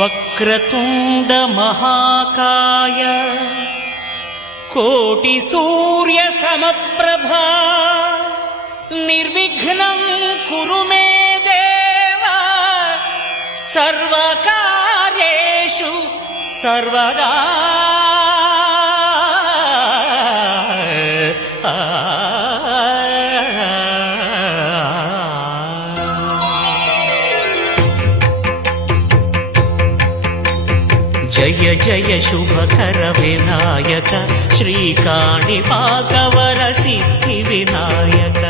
వక్రతుండ మహాకాయ కోటి సూర్య సమప్రభా నిర్విఘ్నం కురు మే దేవ సర్వకార్యేషు సర్వదా. జయ జయ శుభకర వినాయక శ్రీకాణిపాకవర సిద్ధి వినాయక.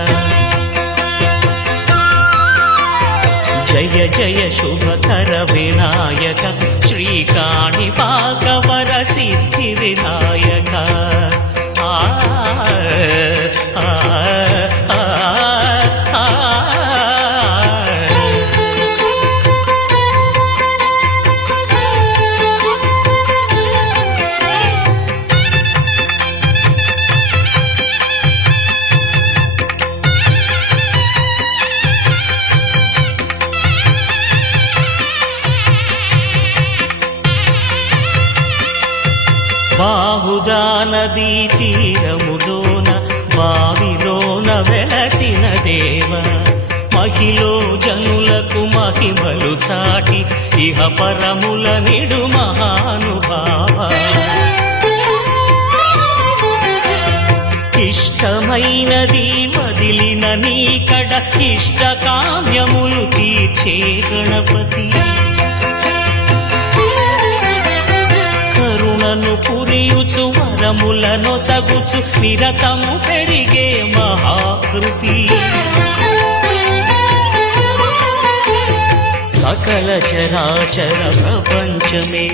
జయ జయ శుభకర వినాయక శ్రీకాణిపాకవర సిద్ధి వినాయక. బాహుదా నదీ తీరములోన బావిలోన వెలసిన దేవ మహిలో జనులకు మహిమలు చాటి ఇహ పరముల నిడు మహానుభావ. ఇష్టమైనది వదిలిన నీకడ ఇష్ట కామ్యములు తీర్చే గణపతి. కరుణను పురియుచు వరములను సగుచు నిరతము పెరిగే మహాకృతి. సకల చరాచర ప్రపంచమే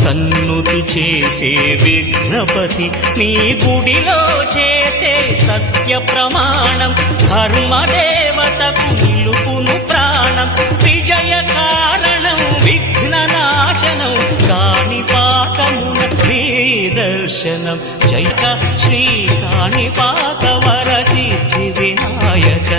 సన్నుతి చేసే విఘ్నపతి. నీ గుడిలో చేసే సత్య ప్రమాణం ధర్మదేవతకు నిలుపును ప్రాణం. విజయ కారణం విఘ్న నాశనం కాణిపాకమున నీ దర్శనం. జయ శ్రీ కాణిపాకవర సిద్ధి వినాయక.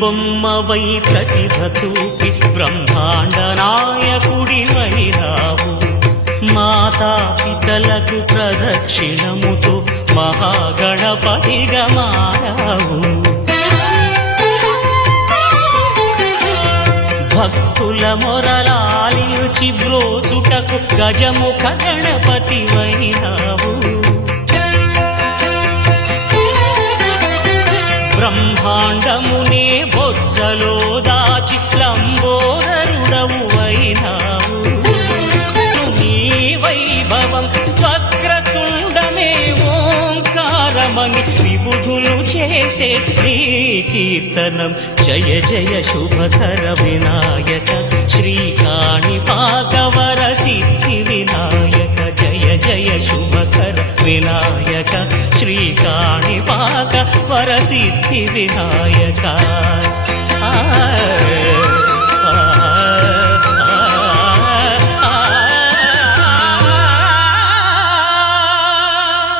బొమ్మవై ప్రతిభ చూపి బ్రహ్మాండ నాయకుడివైరావు. మాతా పితలకు ప్రదక్షిణముతో మహాగణపతిగా మారావు. భక్తుల మొరలాలిచి బ్రోచుటకు గజముఖ గణపతివైరావు. బ్రహ్మాండమునే బొజ్జలో దాచి లంబోదరుడవు అయినావు. నీ వైభవం వక్రతుండమే ఓంకారమని విబుధులు చేసే నీ కీర్తనం. జయ జయ శుభకర వినాయక శ్రీకాణిపాకవర సిద్ధి వినాయక. జయ జయ శుభకర వినాయక శ్రీకాణిపాకవర సిద్ధి వినాయక.